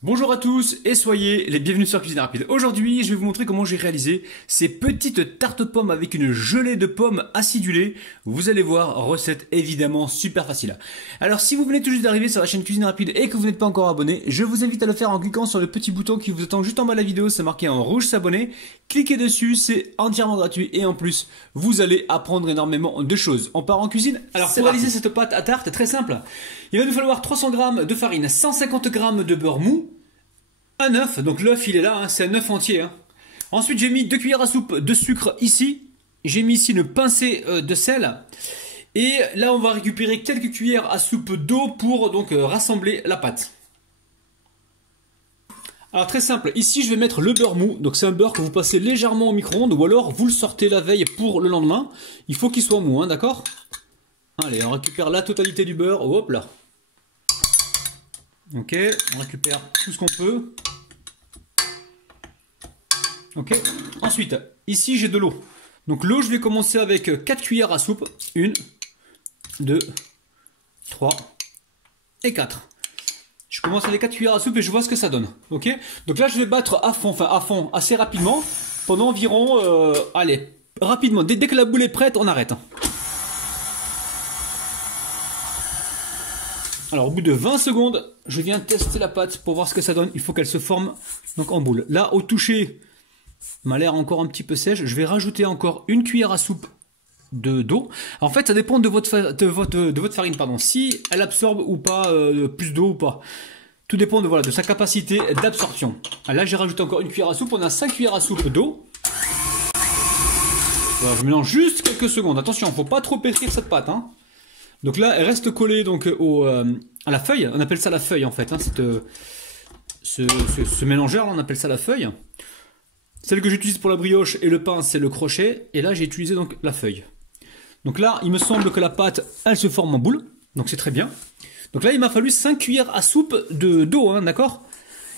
Bonjour à tous et soyez les bienvenus sur Cuisine Rapide. Aujourd'hui, je vais vous montrer comment j'ai réalisé ces petites tartes pommes avec une gelée de pommes acidulée. Vous allez voir, recette évidemment super facile. Alors si vous venez tout juste d'arriver sur la chaîne Cuisine Rapide et que vous n'êtes pas encore abonné, je vous invite à le faire en cliquant sur le petit bouton qui vous attend juste en bas de la vidéo, c'est marqué en rouge s'abonner. Cliquez dessus, c'est entièrement gratuit et en plus, vous allez apprendre énormément de choses. On part en cuisine. Alors pour réaliser cette pâte à tarte, très simple. Il va nous falloir 300 g de farine, 150 g de beurre mou, un œuf, donc l'œuf il est là, hein, c'est un œuf entier. Hein. Ensuite j'ai mis 2 cuillères à soupe de sucre ici. J'ai mis ici une pincée de sel. Et là on va récupérer quelques cuillères à soupe d'eau pour donc rassembler la pâte. Alors très simple, ici je vais mettre le beurre mou. Donc c'est un beurre que vous passez légèrement au micro-ondes ou alors vous le sortez la veille pour le lendemain. Il faut qu'il soit mou, hein, d'accord? Allez, on récupère la totalité du beurre. Hop là. Ok, on récupère tout ce qu'on peut. Ok, ensuite, ici j'ai de l'eau. Donc l'eau, je vais commencer avec 4 cuillères à soupe. 1, 2, 3 et 4. Je commence avec 4 cuillères à soupe et je vois ce que ça donne. Ok, donc là je vais battre à fond, enfin à fond, assez rapidement, pendant environ, allez, rapidement, dès que la boule est prête, on arrête. Alors au bout de 20 secondes, je viens tester la pâte pour voir ce que ça donne. Il faut qu'elle se forme donc en boule. Là, au toucher, m'a l'air encore un petit peu sèche. Je vais rajouter encore une cuillère à soupe d'eau. En fait, ça dépend de votre farine, pardon. Si elle absorbe ou pas plus d'eau ou pas. Tout dépend de, voilà, de sa capacité d'absorption. Là, j'ai rajouté encore une cuillère à soupe. On a 5 cuillères à soupe d'eau. Voilà, je mélange juste quelques secondes. Attention, il ne faut pas trop pétrir cette pâte, hein. Donc là, elle reste collée donc à la feuille. On appelle ça la feuille en fait. Hein, ce mélangeur, on appelle ça la feuille. Celle que j'utilise pour la brioche et le pain, c'est le crochet. Et là, j'ai utilisé donc la feuille. Donc là, il me semble que la pâte, elle se forme en boule. Donc c'est très bien. Donc là, il m'a fallu 5 cuillères à soupe d'eau, hein, d'accord?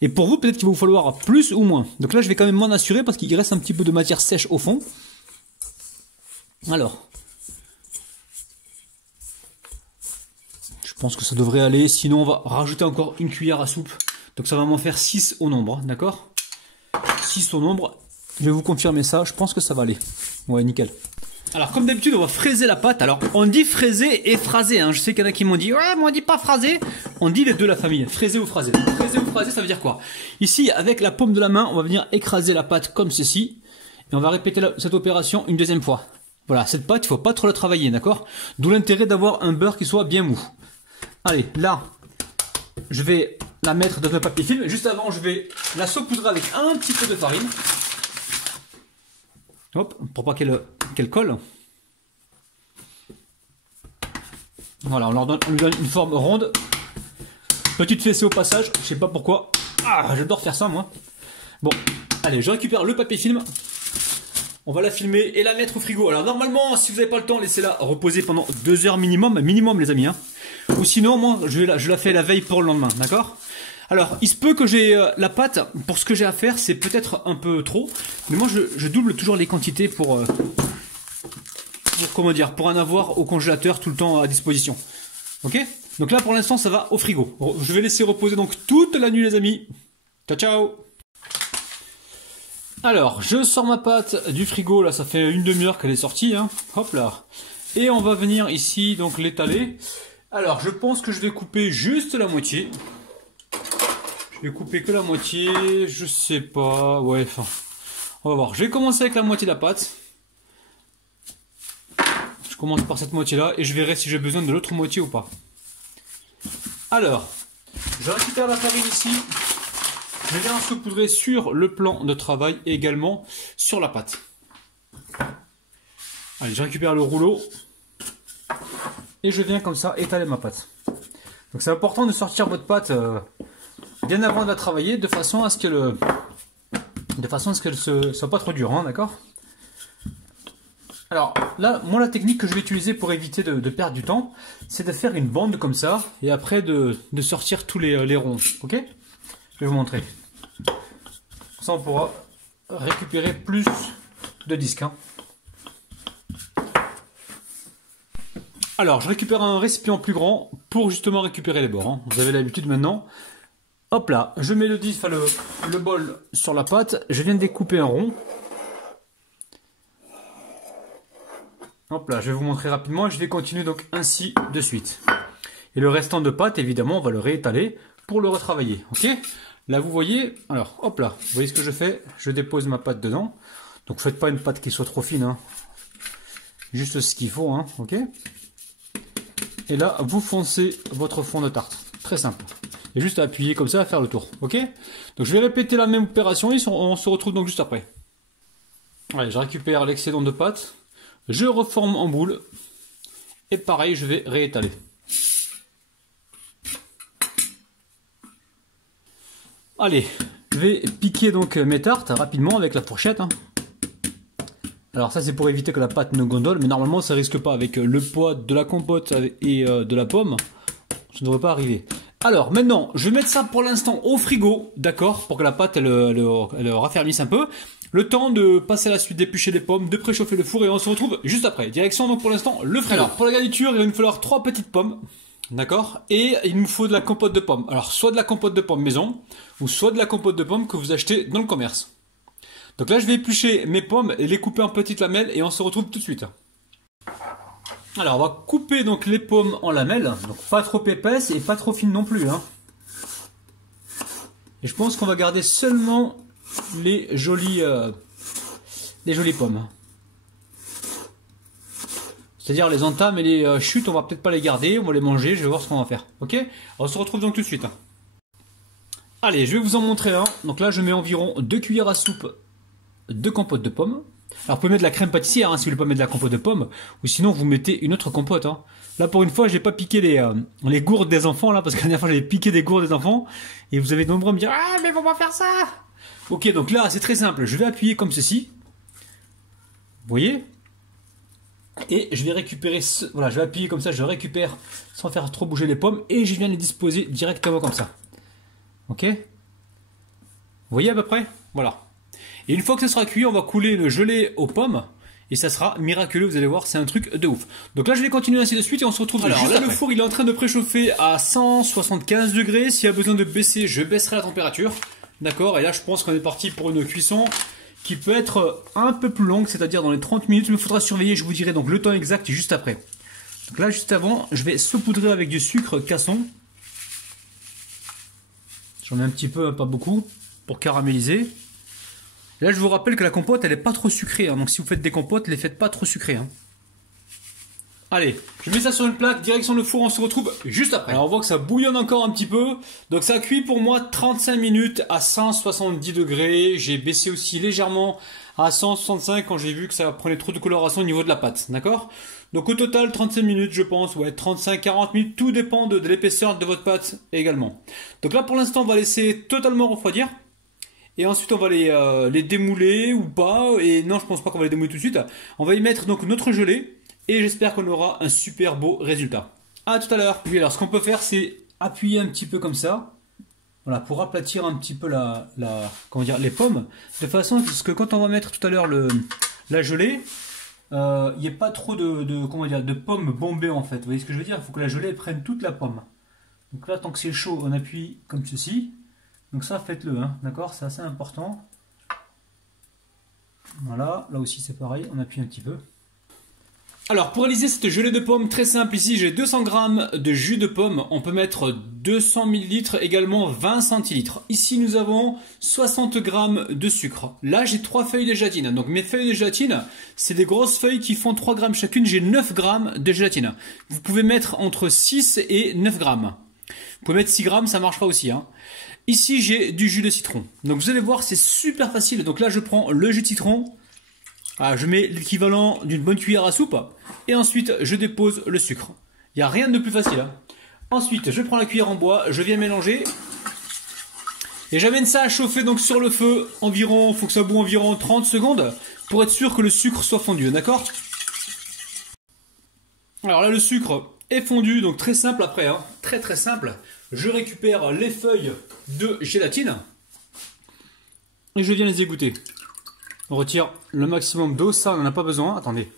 Et pour vous, peut-être qu'il va vous falloir plus ou moins. Donc là, je vais quand même m'en assurer parce qu'il reste un petit peu de matière sèche au fond. Alors... je pense que ça devrait aller, sinon on va rajouter encore une cuillère à soupe. Donc ça va m'en faire 6 au nombre, hein, d'accord? 6 au nombre, je vais vous confirmer ça, je pense que ça va aller. Ouais, nickel. Alors comme d'habitude, on va fraiser la pâte. Alors on dit fraiser et phraser, hein. Je sais qu'il y en a qui m'ont dit, ouais, mais on dit pas phraser. On dit les deux la famille, fraiser ou phraser. Fraiser ou phraser, ça veut dire quoi? Ici, avec la paume de la main, on va venir écraser la pâte comme ceci. Et on va répéter cette opération une deuxième fois. Voilà, cette pâte, il ne faut pas trop la travailler, d'accord? D'où l'intérêt d'avoir un beurre qui soit bien mou. Allez, là, je vais la mettre dans un papier film. Juste avant, je vais la saupoudrer avec un petit peu de farine. Hop, pour pas qu'elle colle. Voilà, on lui donne une forme ronde. Petite fessée au passage, je sais pas pourquoi. Ah, j'adore faire ça, moi. Bon, allez, je récupère le papier film. On va la filmer et la mettre au frigo. Alors normalement, si vous n'avez pas le temps, laissez-la reposer pendant 2 heures minimum. Minimum, les amis, hein. Ou sinon, moi, je la fais la veille pour le lendemain, d'accord? Alors, il se peut que j'ai la pâte, pour ce que j'ai à faire, c'est peut-être un peu trop. Mais moi, je double toujours les quantités pour comment dire, pour en avoir au congélateur tout le temps à disposition. Ok? Donc là, pour l'instant, ça va au frigo. Je vais laisser reposer donc toute la nuit, les amis. Ciao, ciao! Alors, je sors ma pâte du frigo, là, ça fait une demi-heure qu'elle est sortie, hein. Hop là. Et on va venir ici, donc, l'étaler. Alors, je pense que je vais couper juste la moitié. Je vais couper que la moitié, je sais pas, ouais, enfin, on va voir. Je vais commencer avec la moitié de la pâte. Je commence par cette moitié-là et je verrai si j'ai besoin de l'autre moitié ou pas. Alors, je récupère la farine ici. Je viens saupoudrer sur le plan de travail et également sur la pâte. Allez, je récupère le rouleau. Et je viens comme ça étaler ma pâte. Donc c'est important de sortir votre pâte bien avant de la travailler de façon à ce qu'elle ne soit pas trop dure, hein, d'accord? Alors là, moi la technique que je vais utiliser pour éviter de perdre du temps, c'est de faire une bande comme ça et après de sortir tous les ronds. Ok? Je vais vous montrer. Comme ça on pourra récupérer plus de disques, hein. Alors, je récupère un récipient plus grand pour justement récupérer les bords, hein. Vous avez l'habitude maintenant. Hop là, je mets le disque, enfin le bol sur la pâte. Je viens de découper un rond. Hop là, je vais vous montrer rapidement et je vais continuer donc ainsi de suite. Et le restant de pâte, évidemment, on va le réétaler pour le retravailler. Ok? Là, vous voyez, alors hop là, vous voyez ce que je fais? Je dépose ma pâte dedans. Donc faites pas une pâte qui soit trop fine, hein. Juste ce qu'il faut, hein, ok? Et là, vous foncez votre fond de tarte. Très simple. Et juste à appuyer comme ça, à faire le tour, ok? Donc je vais répéter la même opération et on se retrouve donc juste après. Allez, je récupère l'excédent de pâte. Je reforme en boule. Et pareil, je vais réétaler. Allez, je vais piquer donc mes tartes rapidement avec la fourchette, hein. Alors ça c'est pour éviter que la pâte ne gondole, mais normalement ça risque pas avec le poids de la compote et de la pomme. Ça ne devrait pas arriver. Alors maintenant, je vais mettre ça pour l'instant au frigo, d'accord, pour que la pâte elle raffermisse un peu. Le temps de passer à la suite, d'éplucher les pommes, de préchauffer le four et on se retrouve juste après. Direction donc pour l'instant le frigo. Alors pour la garniture, il va nous falloir 3 petites pommes. D'accord? Et il nous faut de la compote de pommes. Alors soit de la compote de pommes maison, ou soit de la compote de pommes que vous achetez dans le commerce. Donc là je vais éplucher mes pommes et les couper en petites lamelles et on se retrouve tout de suite. Alors on va couper donc les pommes en lamelles, donc pas trop épaisses et pas trop fines non plus, hein. Et je pense qu'on va garder seulement les jolies pommes. C'est-à-dire les entames et les chutes, on va peut-être pas les garder, on va les manger, je vais voir ce qu'on va faire. Ok? On se retrouve donc tout de suite. Allez, je vais vous en montrer un. Donc là je mets environ 2 cuillères à soupe de compote de pommes. Alors vous pouvez mettre de la crème pâtissière, hein, si vous voulez pas mettre de la compote de pommes, ou sinon vous mettez une autre compote, hein. Là pour une fois j'ai pas piqué les gourdes des enfants là, parce que la dernière fois j'avais piqué des gourdes des enfants, et vous avez de nombreux à me dire ah mais faut pas faire ça. Ok, donc là c'est très simple, je vais appuyer comme ceci, vous voyez, et je vais récupérer, voilà, je vais appuyer comme ça, je récupère sans faire trop bouger les pommes, et je viens les disposer directement comme ça. Ok, vous voyez à peu près, voilà. Et une fois que ça sera cuit, on va couler le gelé aux pommes. Et ça sera miraculeux, vous allez voir, c'est un truc de ouf. Donc là, je vais continuer ainsi de suite et on se retrouve. Alors là, le four, il est en train de préchauffer à 175 degrés. S'il y a besoin de baisser, je baisserai la température. D'accord? Et là, je pense qu'on est parti pour une cuisson qui peut être un peu plus longue, c'est-à-dire dans les 30 minutes. Mais il faudra surveiller, je vous dirai donc le temps exact juste après. Donc là, juste avant, je vais saupoudrer avec du sucre casson. J'en mets un petit peu, pas beaucoup, pour caraméliser. Là, je vous rappelle que la compote, elle est pas trop sucrée, hein. Donc si vous faites des compotes, les faites pas trop sucrées, hein. Allez, je mets ça sur une plaque, direction le four, on se retrouve juste après. Alors on voit que ça bouillonne encore un petit peu. Donc ça cuit pour moi 35 minutes à 170 degrés. J'ai baissé aussi légèrement à 165 quand j'ai vu que ça prenait trop de coloration au niveau de la pâte. D'accord? Donc au total 35 minutes je pense, ouais, 35-40 minutes, tout dépend de l'épaisseur de votre pâte également. Donc là pour l'instant on va laisser totalement refroidir. Et ensuite on va les démouler ou pas. Et non, je pense pas qu'on va les démouler tout de suite. On va y mettre donc notre gelée. Et j'espère qu'on aura un super beau résultat. A tout à l'heure. Oui, alors ce qu'on peut faire, c'est appuyer un petit peu comme ça. Voilà, pour aplatir un petit peu comment dire, les pommes. De façon à ce que quand on va mettre tout à l'heure la gelée, il n'y ait pas trop comment dire, de pommes bombées en fait. Vous voyez ce que je veux dire? Il faut que la gelée prenne toute la pomme. Donc là, tant que c'est chaud, on appuie comme ceci. Donc ça, faites-le, hein, d'accord? C'est assez important. Voilà, là aussi c'est pareil, on appuie un petit peu. Alors pour réaliser cette gelée de pommes, très simple, ici j'ai 200 g de jus de pomme, on peut mettre 200 ml, également 20 centilitres. Ici nous avons 60 g de sucre. Là j'ai 3 feuilles de gélatine, donc mes feuilles de gélatine, c'est des grosses feuilles qui font 3 g chacune, j'ai 9 g de gélatine. Vous pouvez mettre entre 6 et 9 g. Vous pouvez mettre 6 g, ça marchera aussi, hein. Ici, j'ai du jus de citron. Donc, vous allez voir, c'est super facile. Donc là, je prends le jus de citron. Ah, je mets l'équivalent d'une bonne cuillère à soupe. Et ensuite, je dépose le sucre. Il n'y a rien de plus facile, hein. Ensuite, je prends la cuillère en bois. Je viens mélanger. Et j'amène ça à chauffer donc sur le feu. Environ, il faut que ça boue environ 30 secondes. Pour être sûr que le sucre soit fondu, d'accord? Alors là, le sucre est fondu. Donc très simple après, hein. Très très simple. Je récupère les feuilles de gélatine et je viens les égoutter. On retire le maximum d'eau, ça on n'en a pas besoin. Attendez,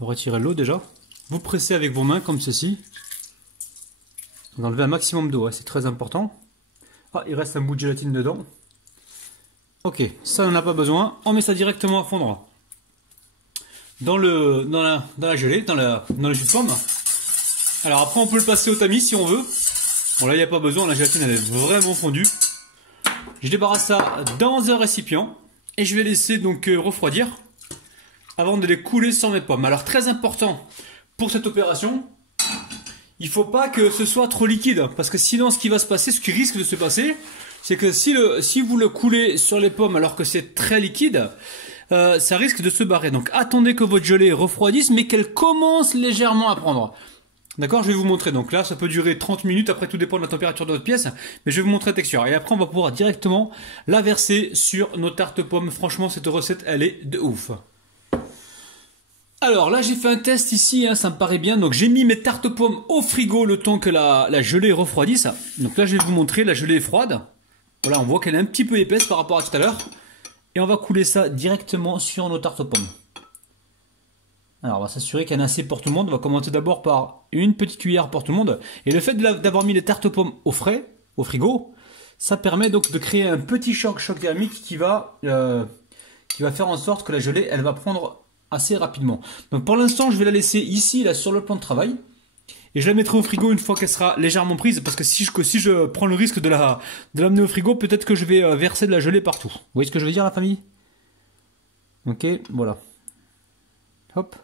vous retirez l'eau déjà. Vous pressez avec vos mains comme ceci. Vous enlevez un maximum d'eau, hein, c'est très important. Ah, il reste un bout de gélatine dedans. Ok, ça on n'en a pas besoin. On met ça directement à fondre dans la gelée, dans le jus de pomme. Alors après on peut le passer au tamis si on veut. Bon là il n'y a pas besoin, la gélatine elle est vraiment fondue. Je débarrasse ça dans un récipient et je vais laisser donc refroidir avant de les couler sur mes pommes. Alors très important pour cette opération, il ne faut pas que ce soit trop liquide parce que sinon ce qui va se passer, ce qui risque de se passer, c'est que si vous le coulez sur les pommes alors que c'est très liquide, ça risque de se barrer. Donc attendez que votre gelée refroidisse mais qu'elle commence légèrement à prendre. D'accord, je vais vous montrer. Donc là, ça peut durer 30 minutes. Après, tout dépend de la température de votre pièce. Mais je vais vous montrer la texture. Et après, on va pouvoir directement la verser sur nos tartes pommes. Franchement, cette recette, elle est de ouf. Alors là, j'ai fait un test ici. Ça me paraît bien. Donc j'ai mis mes tartes pommes au frigo le temps que la gelée refroidisse. Donc là, je vais vous montrer. La gelée est froide. Voilà, on voit qu'elle est un petit peu épaisse par rapport à tout à l'heure. Et on va couler ça directement sur nos tartes pommes. Alors, on va s'assurer qu'il y en a assez pour tout le monde. On va commencer d'abord par une petite cuillère pour tout le monde. Et le fait d'avoir mis les tartes aux pommes au frais, au frigo, ça permet donc de créer un petit choc thermique qui va faire en sorte que la gelée, elle va prendre assez rapidement. Donc pour l'instant, je vais la laisser ici, là, sur le plan de travail. Et je la mettrai au frigo une fois qu'elle sera légèrement prise. Parce que si je prends le risque de l'amener au frigo, peut-être que je vais verser de la gelée partout. Vous voyez ce que je veux dire, la famille? Ok, voilà. Hop.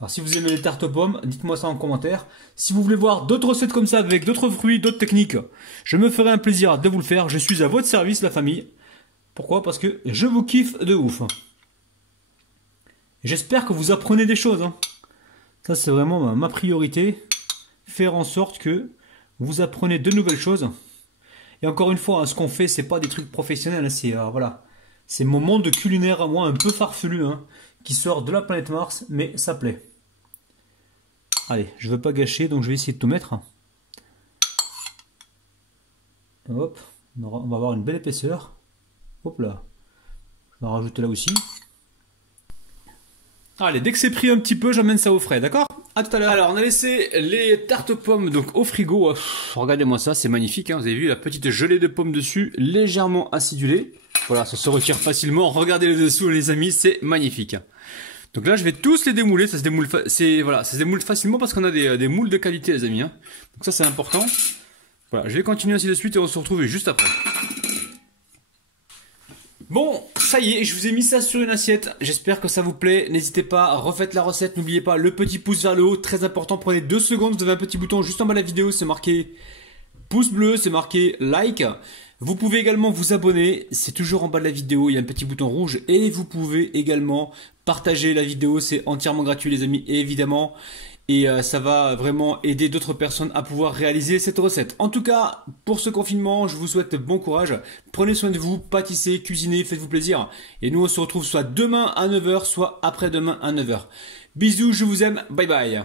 Alors si vous aimez les tartes aux pommes, dites-moi ça en commentaire. Si vous voulez voir d'autres recettes comme ça avec d'autres fruits, d'autres techniques, je me ferai un plaisir de vous le faire. Je suis à votre service, la famille. Pourquoi? Parce que je vous kiffe de ouf. J'espère que vous apprenez des choses. Ça c'est vraiment ma priorité. Faire en sorte que vous apprenez de nouvelles choses. Et encore une fois, ce qu'on fait, c'est pas des trucs professionnels. C'est voilà, c'est mon monde culinaire à moi un peu farfelu, qui sort de la planète Mars, mais ça plaît. Allez, je veux pas gâcher, donc je vais essayer de tout mettre. Hop, on va avoir une belle épaisseur. Hop là, je vais en rajouter là aussi. Allez, dès que c'est pris un petit peu, j'emmène ça au frais, d'accord? À tout à l'heure. Alors, on a laissé les tartes aux pommes donc au frigo. Regardez-moi ça, c'est magnifique. Vous avez vu la petite gelée de pommes dessus, légèrement acidulée. Voilà, ça se retire facilement. Regardez le dessous, les amis, c'est magnifique. Donc là, je vais tous les démouler. Ça se démoule, ça se démoule facilement parce qu'on a des moules de qualité, les amis. Donc ça, c'est important. Voilà, je vais continuer ainsi de suite et on se retrouve juste après. Bon, ça y est, je vous ai mis ça sur une assiette. J'espère que ça vous plaît. N'hésitez pas, refaites la recette. N'oubliez pas le petit pouce vers le haut, très important. Prenez 2 secondes. Vous avez un petit bouton juste en bas de la vidéo. C'est marqué pouce bleu, c'est marqué like. Vous pouvez également vous abonner. C'est toujours en bas de la vidéo. Il y a un petit bouton rouge. Et vous pouvez également partager la vidéo. C'est entièrement gratuit, les amis, évidemment. Et ça va vraiment aider d'autres personnes à pouvoir réaliser cette recette. En tout cas, pour ce confinement, je vous souhaite bon courage. Prenez soin de vous, pâtissez, cuisinez, faites-vous plaisir. Et nous, on se retrouve soit demain à 9 h, soit après-demain à 9 h. Bisous, je vous aime, bye bye.